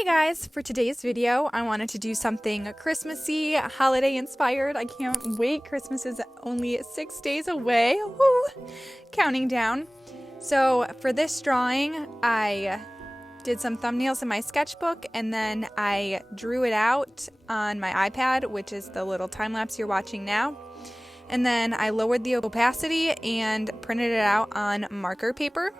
Hey guys, for today's video, I wanted to do something Christmassy, holiday inspired. I can't wait. Christmas is only 6 days away. Woo! Counting down. So for this drawing, I did some thumbnails in my sketchbook and then I drew it out on my iPad, which is the little time lapse you're watching now. And then I lowered the opacity and printed it out on marker paper.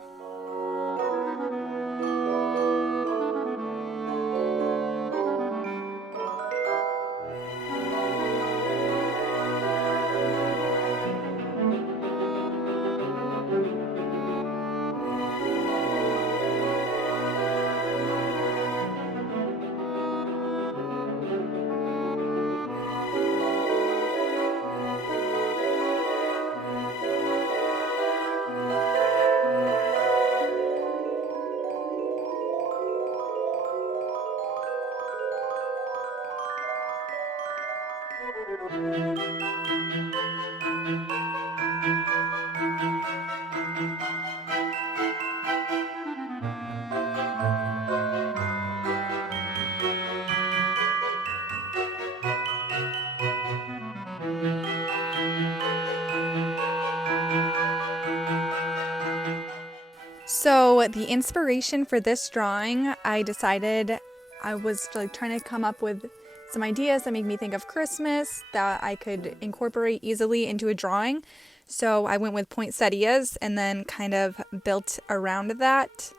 So the inspiration for this drawing, I decided I was trying to come up with some ideas that make me think of Christmas that I could incorporate easily into a drawing. So I went with poinsettias and then kind of built around that.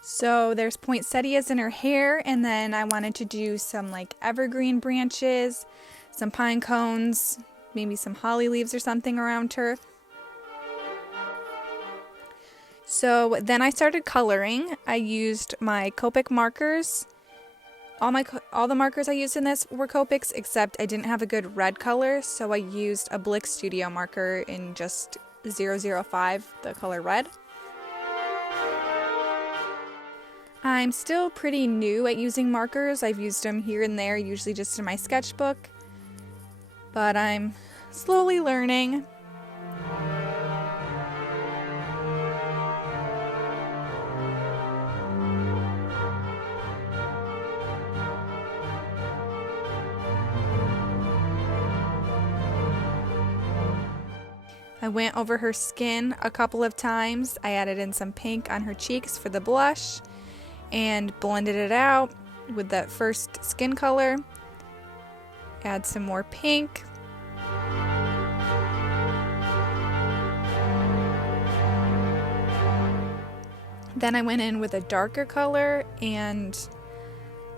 So there's poinsettias in her hair, and then I wanted to do some evergreen branches, some pine cones, maybe some holly leaves or something around her. So then I started coloring. I used my Copic markers. All the markers I used in this were Copics, except I didn't have a good red color, so I used a Blick Studio marker in just 005, the color red. I'm still pretty new at using markers. I've used them here and there, usually just in my sketchbook, but I'm slowly learning. I went over her skin a couple of times. I added in some pink on her cheeks for the blush and blended it out with that first skin color. Add some more pink. Then I went in with a darker color and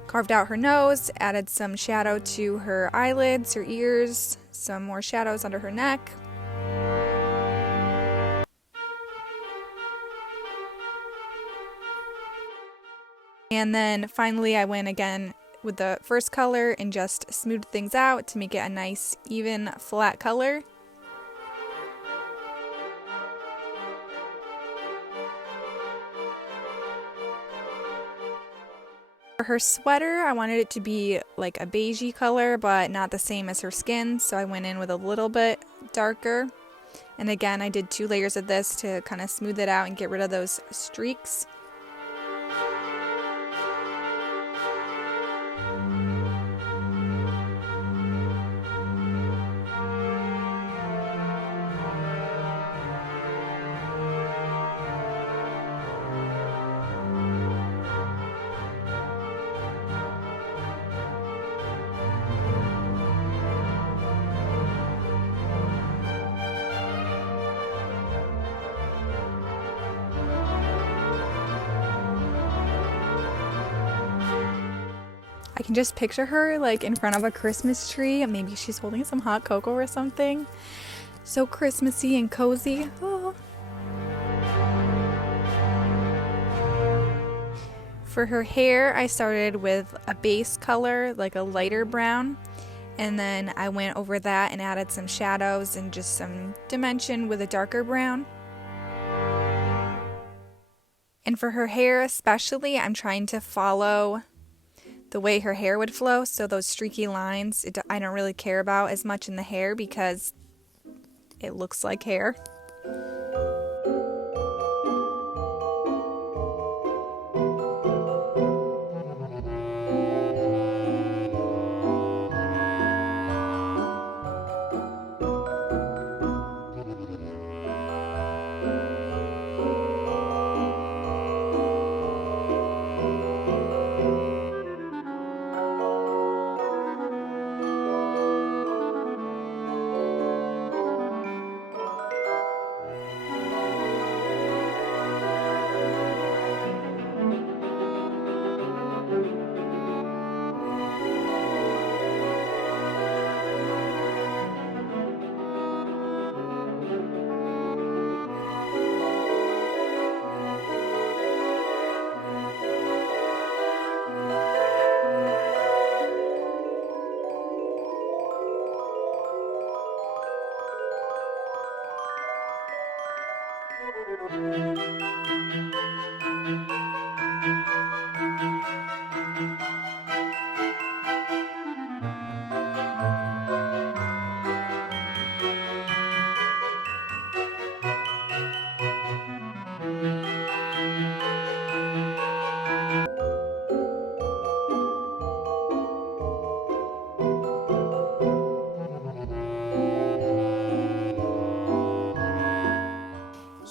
carved out her nose, added some shadow to her eyelids, her ears, some more shadows under her neck. And then finally I went again with the first color and just smoothed things out to make it a nice, even, flat color. For her sweater, I wanted it to be like a beigey color, but not the same as her skin, so I went in with a little bit darker. And again, I did 2 layers of this to kind of smooth it out and get rid of those streaks. I can just picture her in front of a Christmas tree. Maybe she's holding some hot cocoa or something. So Christmassy and cozy. Oh. For her hair, I started with a base color, like a lighter brown. And then I went over that and added some shadows and just some dimension with a darker brown. And for her hair especially, I'm trying to follow the way her hair would flow, so those streaky lines I don't really care about as much in the hair because it looks like hair.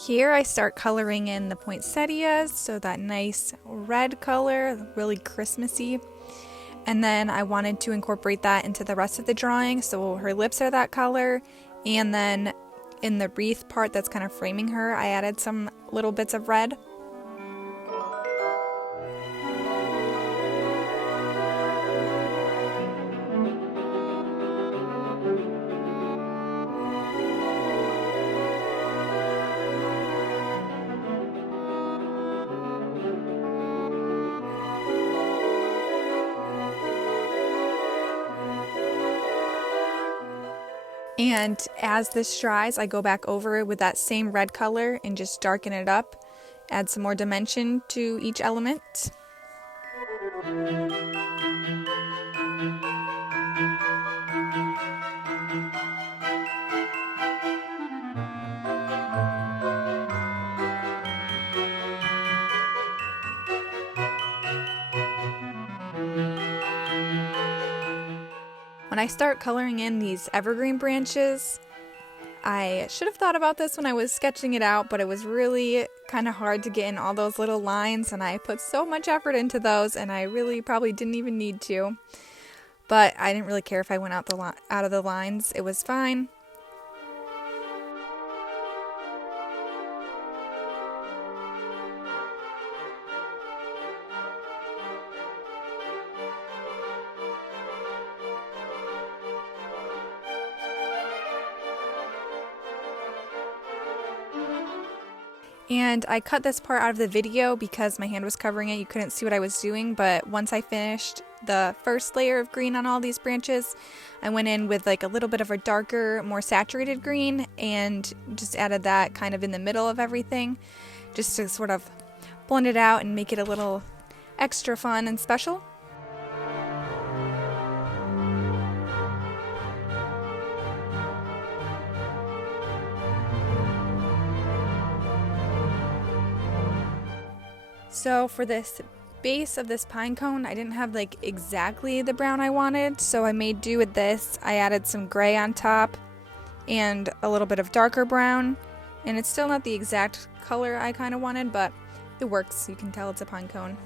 Here I start coloring in the poinsettias, so that nice red color, really Christmassy. And then I wanted to incorporate that into the rest of the drawing, so her lips are that color. And then in the wreath part that's kind of framing her, I added some little bits of red. And as this dries, I go back over it with that same red color and just darken it up, add some more dimension to each element. When I start coloring in these evergreen branches, I should have thought about this when I was sketching it out, but it was really kind of hard to get in all those little lines, and I put so much effort into those, and I really probably didn't even need to. But I didn't really care if I went out of the lines. It was fine. And I cut this part out of the video because my hand was covering it. You couldn't see what I was doing, but once I finished the first layer of green on all these branches, I went in with like a little bit of a darker, more saturated green and just added that kind of in the middle of everything, just to sort of blend it out and make it a little extra fun and special. So for this base of this pine cone, I didn't have like exactly the brown I wanted, so I made do with this. I added some gray on top and a little bit of darker brown, and it's still not the exact color I kind of wanted, but it works. You can tell it's a pine cone.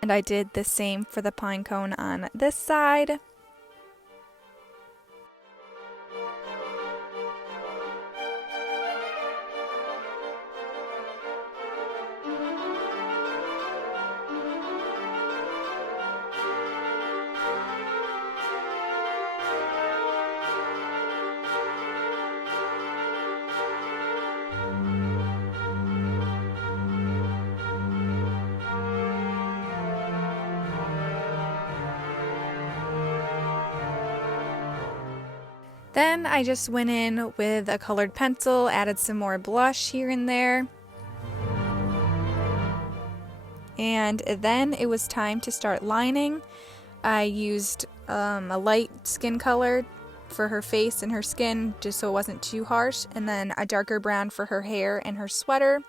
And I did the same for the pine cone on this side. Then I just went in with a colored pencil, added some more blush here and there. And then it was time to start lining. I used a light skin color for her face and her skin, just so it wasn't too harsh, and then a darker brown for her hair and her sweater.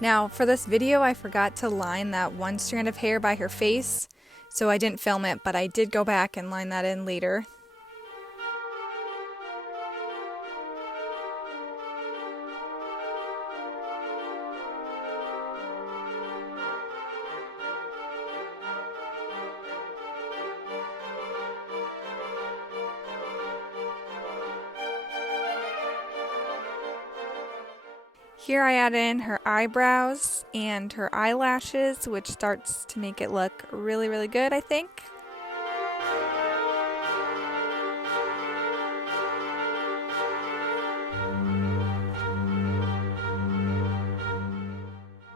Now for this video, I forgot to line that one strand of hair by her face, so I didn't film it, but I did go back and line that in later. Here I add in her eyebrows and her eyelashes, which starts to make it look really, really good, I think.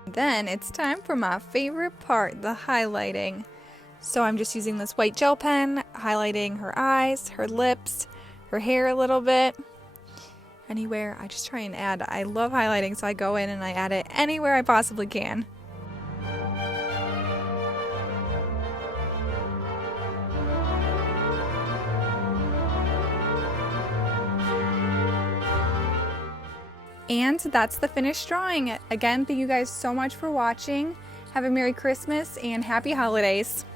Then it's time for my favorite part, the highlighting. So I'm just using this white gel pen, highlighting her eyes, her lips, her hair a little bit. Anywhere, I just try and add. I love highlighting, so I go in and I add it anywhere I possibly can. And that's the finished drawing. Again, thank you guys so much for watching. Have a Merry Christmas and Happy Holidays.